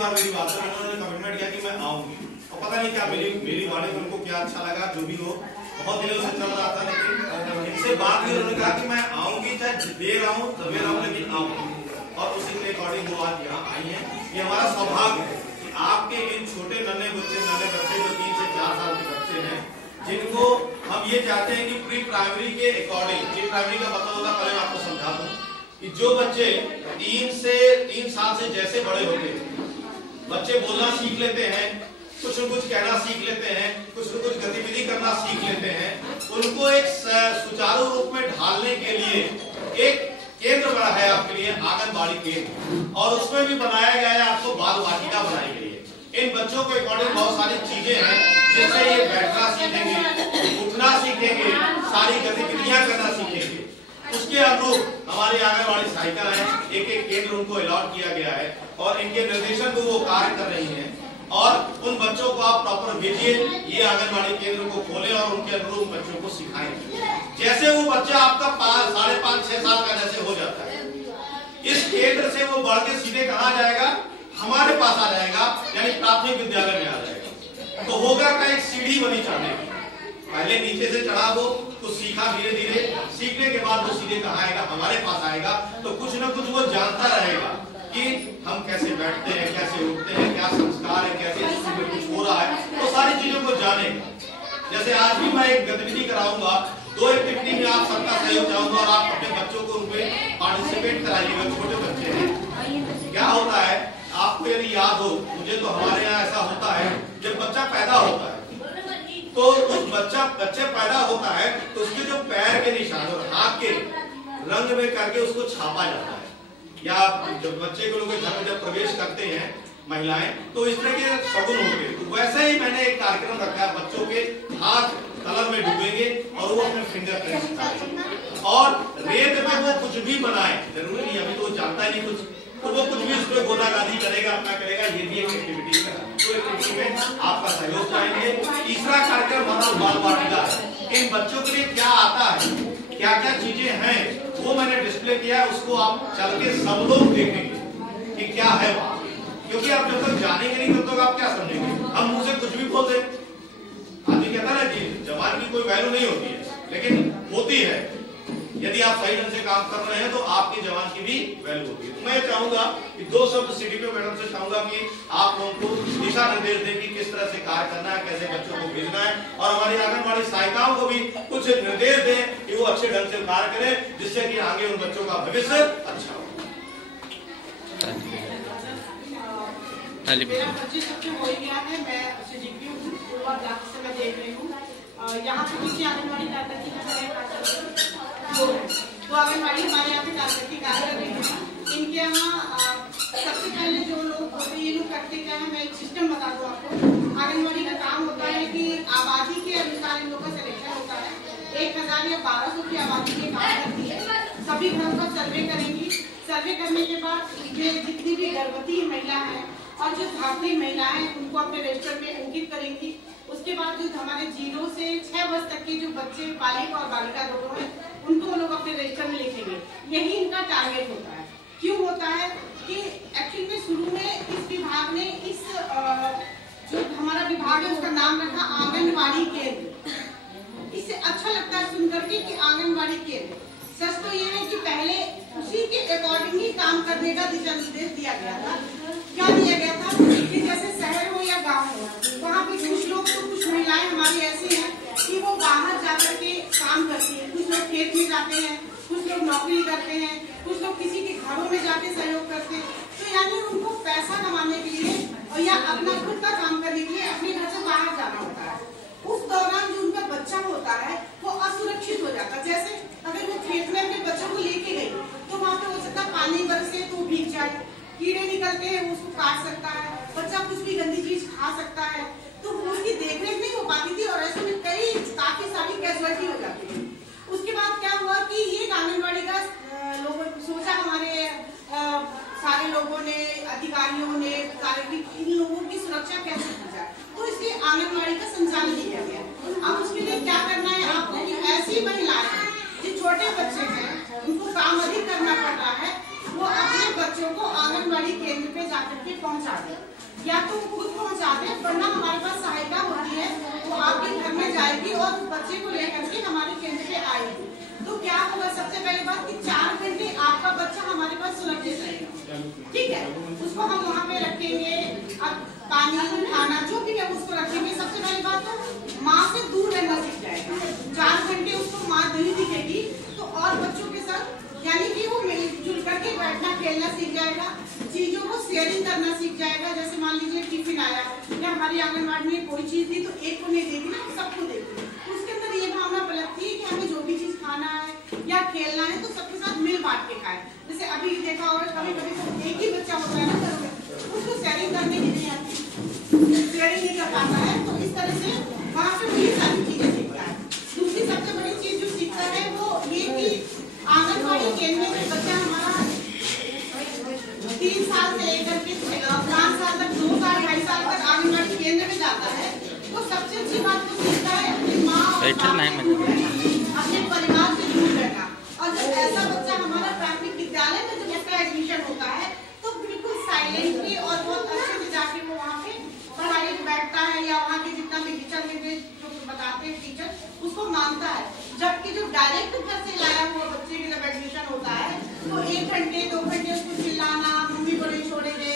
बार मेरी बात है, उन्होंने कमिटमेंट किया कि मैं आऊंगी, और पता नहीं क्या मेरी वाणी में उनको क्या अच्छा लगा, जो भी हो, बहुत दिनों से चल रहा था, लेकिन इनसे बात हुई, उन्होंने कहा कि मैं आऊंगी, चाहे देर आऊं सवेर आऊं, लेकिन आऊंगी, और उसी के अकॉर्डिंग वो आज यहाँ आई है। ये हमारा सौभाग्य है कि आपके इन छोटे नन्हे बच्चे जो 3 से 4 साल के बच्चे हैं, जिनको हम ये चाहते हैं कि प्री प्राइमरी के अकॉर्डिंग, प्री प्राइमरी का मतलब होता, पहले मैं आपको समझा दूं कि जो बच्चे 3 साल से जैसे बड़े होते हैं, बच्चे बोलना सीख लेते हैं, कुछ न कुछ कहना सीख लेते हैं, कुछ न कुछ गतिविधि करना सीख लेते हैं, उनको एक सुचारू रूप में ढालने के लिए एक केंद्र बना है आपके लिए, आंगनबाड़ी केंद्र, और उसमें भी बनाया गया है आपको बाल वाटिका बनाई गई है। इन बच्चों के अकॉर्डिंग बहुत सारी चीजें हैं जिससे ये बैठना सीखेंगे, उठना सीखेंगे, सारी गतिविधियां करना सीखेंगे। उसके अनुरूप हमारी आंगनबाड़ी सहायिका है, एक केंद्र उनको अलॉट किया गया है, और इनके निर्देशन को वो कार्य कर रही है, और उन बच्चों को आप प्रॉपर भेजिए, ये आंगनबाड़ी केंद्र को खोलें और उनके अनुरूप बच्चों को सिखाएं। जैसे वो बच्चा आपका 5.5-6 साल का जैसे हो जाता है, इस केंद्र से वो बढ़ के सीधे कहाँ जाएगा, हमारे पास आ जाएगा, यानी प्राथमिक विद्यालय में आ जाएगा। तो होगा का एक सीढ़ी बनी चढ़ने की, पहले नीचे से चढ़ा वो, कुछ सीखा, धीरे धीरे सीखने के बाद वो सीधे कहाँ आएगा, हमारे पास आएगा। तो कुछ न कुछ वो जानता रहेगा कि हम कैसे बैठते हैं, कैसे उठते हैं, क्या संस्कार है, कैसे स्कूल में कुछ हो रहा है, तो सारी चीजों को जानेगा। जैसे आज भी मैं एक गतिविधि कराऊंगा, 2 एक्टिविटी में आप सबका सहयोग चाहूंगा, और आप अपने बच्चों को उनमें पार्टिसिपेट कराइएगा। छोटे बच्चे हैं, क्या होता है आपको यदि याद हो, मुझे तो हमारे यहाँ ऐसा होता है, जब बच्चा पैदा होता है तो उस बच्चे पैदा होता है तो उसके जो पैर के निशान और हाथ के रंग में करके उसको छापा जाता है, या जब बच्चे को लोग घर में जब प्रवेश करते हैं महिलाएं, तो इस तरह के शगुन होते हैं। तो वैसे ही मैंने एक कार्यक्रम रखा है, बच्चों के हाथ कलर में डूबेंगे और वो अपने फिंगर प्रिंट्स डालेंगे, और रेत में वो कुछ भी बनाए, जरूरी नहीं अभी तो वो जानता ही नहीं कुछ, तो वो कुछ भी उसमें गोदागादी करेगा, अपना करेगा। ये भी एक एक्टिविटी है, तो एक्टिविटी में आपका सहयोग चाहेंगे। तीसरा कार्यक्रम हमारा बाल वाटिका है। इन बच्चों के लिए क्या आता है, क्या क्या चीजें हैं, वो मैंने डिस्प्ले किया है, उसको आप चल के सब लोग देखेंगे कि क्या है वहां, क्योंकि आप जब तक जानेंगे नहीं तब तक आप क्या समझेंगे। हम मुंह से कुछ भी बोल दें, आदमी कहता है कि जवान की कोई वैल्यू नहीं होती है, लेकिन होती है। यदि आप सही ढंग से काम कर रहे हैं तो आपके जवान की भी वैल्यू होती है। तो मैं चाहूंगा कि 2 शब्द सीडीपीओ मैडम से चाहूंगा कि आप लोगों को दिशा निर्देश दें कि किस तरह से कार्य करना है, कैसे बच्चों को भेजना है, और हमारी आंगनबाड़ी सहायिकाओं को भी कुछ निर्देश दें कि वो अच्छे ढंग से कार्य करें, जिससे कि आगे उन बच्चों का भविष्य अच्छा हो। यहाँ पे किसी आंगनबाड़ी कार्यकर्ती तो आंगनबाड़ी हमारे यहाँ पे कार्यकर्ती कार्य कर रही है। इनके यहाँ सबसे पहले जो लोग होते हैं, ये लोग करते क्या है, मैं एक सिस्टम बता दूँ आपको। आंगनबाड़ी का काम होता है कि आबादी के अनुसार इन लोगों का सिलेक्शन होता है। 1000 या 1200 की आबादी के काम करती है, सभी घरों का सर्वे करेंगी। सर्वे करने के बाद जितनी भी गर्भवती महिला है और जो धात्री महिलाएं, उनको अपने रजिस्टर में अंकित करेंगी। उसके बाद जो हमारे 0 से 6 वर्ष तक के जो बच्चे, बालिका और बालिका दोनों हैं, उनको लोग अपने रजिस्टर में लिखेंगे। यही इनका टारगेट होता है। क्यों होता है कि एक्चुअली में शुरू में इस विभाग ने इस जो हमारा विभाग है उसका नाम रखा आंगनबाड़ी केंद्र। इससे अच्छा लगता है सुनकर के कि आंगनबाड़ी केंद्र। सच तो ये है कि पहले उसी के अकॉर्डिंग ही काम करने का दिशा निर्देश दिया गया था। क्या दिया गया था कि जैसे शहर हो या गाँव हो, वहाँ पे कुछ लोग, तो कुछ महिलाएं हमारी ऐसी हैं कि वो बाहर जाकर के काम करती है। कुछ लोग खेत में जाते हैं, कुछ लोग नौकरी करते हैं, कुछ लोग किसी के घरों में जाके सहयोग करते हैं। तो यानी उनको पैसा कमाने के लिए और या अपना खुद का काम करने के लिए अपने घर से बाहर जाना होता है। उस दौरान जो उनका बच्चा होता है वो असुरक्षित हो जाता है। जैसे अगर वो खेत में अपने बच्चों को लेके गई तो वहाँ पे हो सकता है पानी बरसे तो भीग जाए, कीड़े निकलते हैं उसको काट सकता है, बच्चा कुछ भी गंदी चीज खा सकता है, तो उसकी देखरेख नहीं हो पाती थी और ऐसे में काफी सारी कैजुअलिटी हो जाती है। उसके बाद क्या हुआ कि ये आंगनबाड़ी का लोगों ने सोचा, हमारे सारे लोगों ने, अधिकारियों ने, इन लोगों की सुरक्षा कैसे की जाए, तो इसलिए आंगनबाड़ी का संचालन किया गया। अब उसके लिए क्या करना है आपको कि ऐसी महिलाएं जो छोटे बच्चे हैं, उनको काम अधिक करना पड़ रहा है, वो अपने बच्चों को आंगनबाड़ी केंद्र पे जाकर के पहुंचा दे, या तो खुद पहुंचा दे, वरना हमारे पास सहायिका होती है, वो आपके घर में जाएगी और उस बच्चे को लेकर के हमारे केंद्र पे आएगी। तो क्या होगा, सबसे पहली बात कि 4 घंटे आपका बच्चा हमारे पास सुरक्षित रहेगा, ठीक है। उसको हम वहाँ पे रखेंगे, अब पानी खाना जो भी है उसको रखेंगे। सबसे पहली बात तो माँ से दूर रहना सीख जाएगा। 4 घंटे उसको माँ नहीं दिखेगी तो और बच्चों के साथ यानी कि वो मिलजुल करके बैठना खेलना सीख जाएगा, चीजों को शेयरिंग करना सीख जाएगा। जैसे मान लीजिए टिफिन आया या हमारी आंगनबाड़ी में कोई चीज दी तो एक को नहीं देगी ना, सबको देगी। उसके अंदर ये भावना पलटती है कि हमें जो भी चीज खाना है या खेलना है तो सबके साथ मिल बांट के खाए। जैसे अभी देखा होगा कभी कभी तो एक ही बच्चा होता है ना घर में, उसको शेयरिंग करने की नहीं आती, शेयरिंग नहीं कर पाता है, तो इस तरह से वहाँ पे भी सारी चीजें सीखता है। दूसरी सबसे बड़ी चीज जो सीखता है वो ये कि आंगनबाड़ी केंद्र में बच्चा हमारा 3 साल से लेकर के 5 साल तक, 2 साल 2.5 साल तक आंगनबाड़ी केंद्र में जाता है, तो सबसे अच्छी बात तो सीखता है अपनी माँ और अपने परिवार से दूर रहना। और जब ऐसा बच्चा हमारा प्राथमिक विद्यालय में जब उसका एडमिशन होता है तो बिल्कुल साइलेंटली और बहुत अच्छे से जाके वो वहाँ पे पढ़ाई बैठता है, या वहाँ के जितना भी टीचर जो बताते हैं टीचर उसको मानता है। जबकि जो डायरेक्ट घर से लाया हुआ बच्चे के जब एडमिशन होता है तो 1 घंटे 2 घंटे उसको चिल्लाना, मम्मी को नहीं छोड़ेंगे,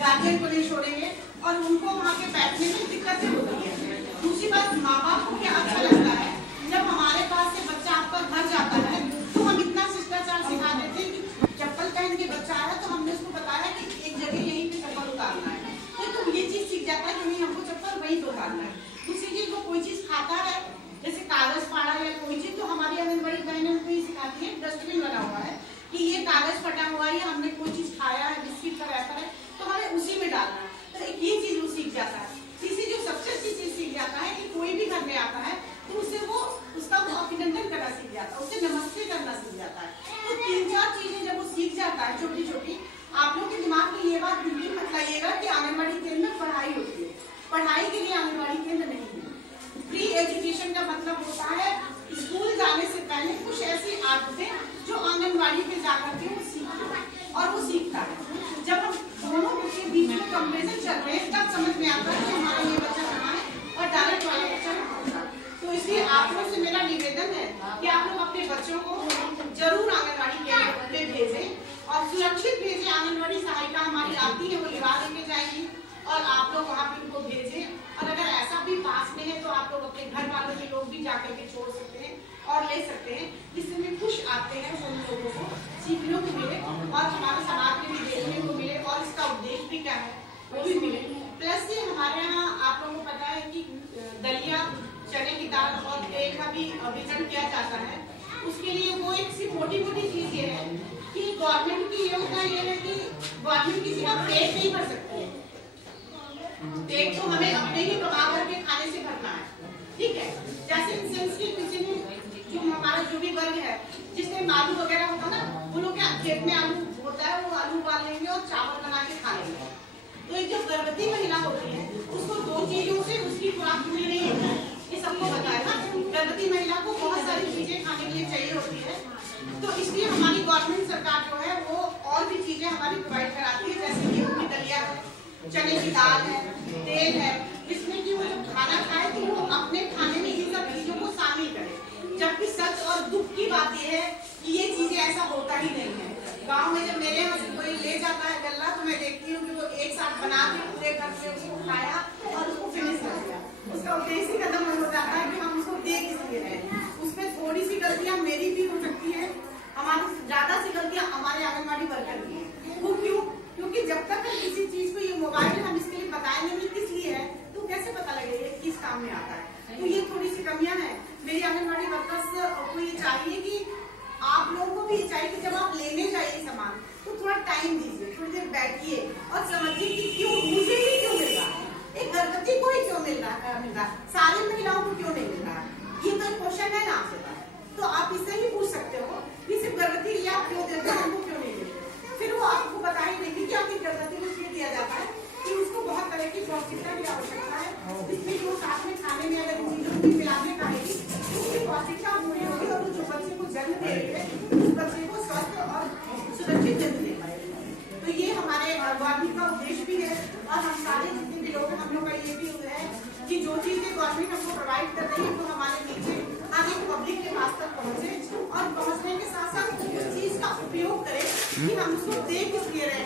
गार्जियन को नहीं छोड़ेंगे, और उनको वहाँ के बैठने में दिक्कतें होती है। दूसरी बात, माँ बाप को क्या अच्छा लगता है जब हमारे पास से बच्चा आपका घर जाता है तो हम इतना शिष्टाचार सिखा देते हैं कि चप्पल पहन के बच्चा आया तो हमने उसको बताया कि एक जगह यहीं पे चप्पल उतारना है, तो ये चीज सीख जाता है कि नहीं हमको चप्पल वहीं पे उतारना है। दूसरी चीज, वो कोई चीज खाता है जैसे कागज फाड़ा या कोई चीज, तो हमारी आंगनबाड़ी बहनें उनको ही सिखाती है, डस्टबिन लगा हुआ है कि ये कागज फटा हुआ है, हमने कोई चीज खाया है, बिस्किट का रैपर है तो हमें उसी में डालना है, तो एक ये चीज वो सीख जाता है। तीसरी जो सबसे अच्छी चीज सीख जाता है कि कोई भी घर में आता है तो उसे वो उसका वो अभिनंदन करना सीख जाता है, उसे नमस्ते करना सीख जाता है। तो 3-4 चीजें जब वो सीख जाता है छोटी छोटी, आप लोग के दिमाग में ये बात बिल्कुल मत लाइएगा कि आंगनबाड़ी केंद्र में पढ़ाई होती है। पढ़ाई के लिए आंगनबाड़ी केंद्र नहीं है। प्री एजुकेशन का मतलब होता है स्कूल जाने से पहले कुछ ऐसी आदतें जो आंगनबाड़ी पे जाकर के वो सीखते और वो सीखता है। जब हम दोनों के बीच में कंपेरिजन चल रहे हैं तब समझ में आता है कि हमारा ये बच्चा कहाँ है और डायरेक्ट वाला बच्चा कहाँ होगा। तो इसलिए आप लोग से मेरा निवेदन है कि आप लोग अपने बच्चों को जरूर आंगनबाड़ी केंद्र पे भेजें और सुरक्षित भेजें। आंगनबाड़ी सहायिका हमारी आती है, वो लिवा लेके जाएंगी और आप लोग वहाँ पे उनको भेजें। और अगर ऐसा भी पास में है तो आप लोग अपने घर वालों के लोग भी जाकर के छोड़ सकते हैं और ले सकते हैं, जिससे में खुश आते हैं उन लोगों को सीखने को मिले और हमारे समाज में भी देखने को मिले और इसका उद्देश्य भी क्या है वो भी मिले। प्लस ये हमारे यहाँ आप लोगों को पता है कि दलिया, चने की दाल और तेल का भी वितरण किया जाता है। उसके लिए वो एक सी मोटी चीज ये है कि गवर्नमेंट की योजना ये है कि गवर्नमेंट किसी का पेट नहीं भर सकती है, पेट तो हमें अपने ही कमा करके खाने से भरना है, ठीक है। जैसे सेंस की किसी ने जो हमारा जो भी वर्ग है जिसमें आलू वगैरह होता है ना, वो लोग क्या खेत में आलू होता है वो आलू उबाल लेंगे और चावल बना के खा लेंगे। तो एक जो गर्भवती महिला होती है उसको 2 चीजों से उसकी खुराक मिल रही है, ये सबको पता है ना। गर्भवती महिला को बहुत सारी चीजें खाने के लिए चाहिए होती है, तो इसलिए हमारी गवर्नमेंट सरकार जो है वो और भी चीजें हमारी प्रोवाइड कराती है, जैसे कि उसकी दलिया है, चने की दाल है, तेल है, इसमें कि वो जब खाना खाए तो वो अपने खाने में इन सब चीजों को शामिल करे। जबकि सच और दुख की बात यह है कि ये चीजें ऐसा होता ही नहीं है। गांव में जब मेरे यहाँ से कोई ले जाता है गल्ला तो मैं देखती हूँ कि वो एक साथ बना के पूरे घर में उसको खाया और उसको फिनिश कर दिया। उसका उद्देश्य ही खत्म हो जाता है कि हम उसको दे किस लिए रहे हैं। उसमें थोड़ी सी गलतियाँ मेरी भी हो सकती है, हमारी ज्यादा सी गलतियाँ हमारे आंगनबाड़ी वर्कर की है। वो क्यों? क्योंकि जब तक हम किसी चीज को ये मोबाइल हम इसके लिए बताए नहीं किस लिए है तो कैसे पता लगेगा ये किस काम में आता है। तो ये थोड़ी सी कमियां हैं मेरी आंगनबाड़ी वर्कर्स को। ये चाहिए कि आप लोगों को भी ये चाहिए कि जब आप लेने जाइए सामान तो थोड़ा टाइम दीजिए, थोड़ी देर बैठिए और समझिए कि क्यों मुझे ही क्यों मिल रहा है। और हम सारे जितने भी लोग हैं, हम लोग का ये भी है कि जो चीजें गवर्नमेंट हमको प्रोवाइड कर रही है तो हमारे नीचे आगे पब्लिक के पास तक पहुंचे और पहुंचने के साथ साथ उस चीज का उपयोग करें कि हम उसको देख इसलिए रहे